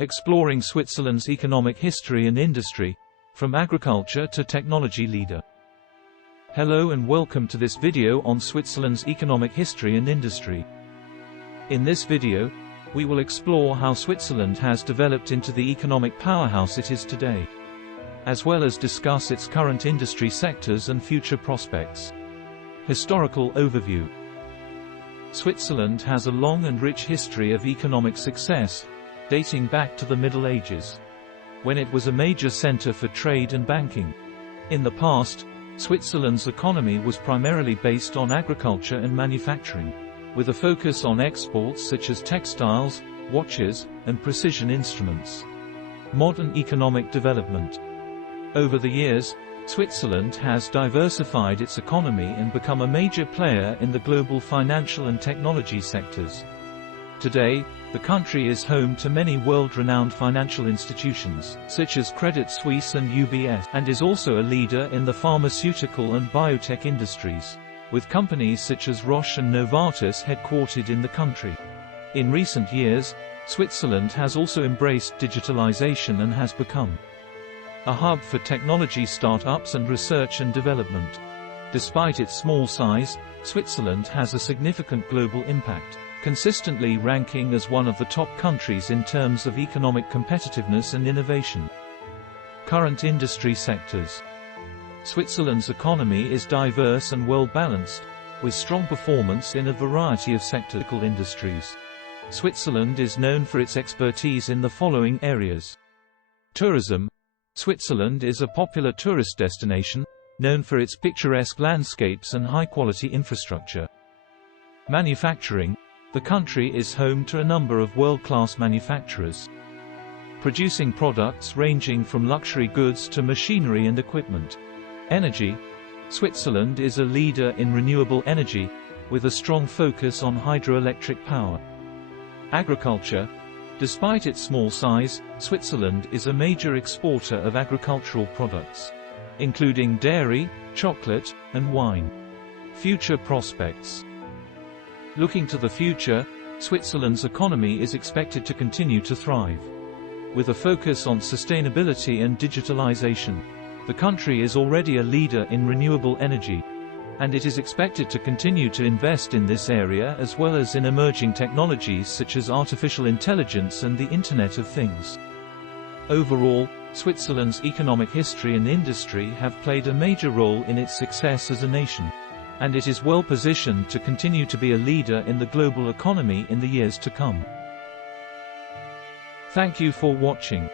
exploring Switzerland's economic history and industry, from agriculture to technology leader. Hello and welcome to this video on Switzerland's economic history and industry. In this video, we will explore how Switzerland has developed into the economic powerhouse it is today, as well as discuss its current industry sectors and future prospects. Historical overview. Switzerland has a long and rich history of economic success, dating back to the Middle Ages, when it was a major center for trade and banking. In the past, Switzerland's economy was primarily based on agriculture and manufacturing, with a focus on exports such as textiles, watches, and precision instruments. Modern economic development. Over the years, Switzerland has diversified its economy and become a major player in the global financial and technology sectors. Today, the country is home to many world-renowned financial institutions, such as Credit Suisse and UBS, and is also a leader in the pharmaceutical and biotech industries, with companies such as Roche and Novartis headquartered in the country. In recent years, Switzerland has also embraced digitalization and has become a hub for technology startups and research and development. Despite its small size, Switzerland has a significant global impact, consistently ranking as one of the top countries in terms of economic competitiveness and innovation. Current industry sectors. Switzerland's economy is diverse and well-balanced, with strong performance in a variety of sectoral industries. Switzerland is known for its expertise in the following areas. Tourism. Switzerland is a popular tourist destination, known for its picturesque landscapes and high-quality infrastructure. Manufacturing. The country is home to a number of world-class manufacturers, producing products ranging from luxury goods to machinery and equipment. Energy. Switzerland is a leader in renewable energy, with a strong focus on hydroelectric power. Agriculture. Despite its small size, Switzerland is a major exporter of agricultural products, including dairy, chocolate, and wine. Future prospects. Looking to the future, Switzerland's economy is expected to continue to thrive. With a focus on sustainability and digitalization, the country is already a leader in renewable energy, and it is expected to continue to invest in this area as well as in emerging technologies such as artificial intelligence and the Internet of Things. Overall, Switzerland's economic history and industry have played a major role in its success as a nation, and it is well positioned to continue to be a leader in the global economy in the years to come. Thank you for watching.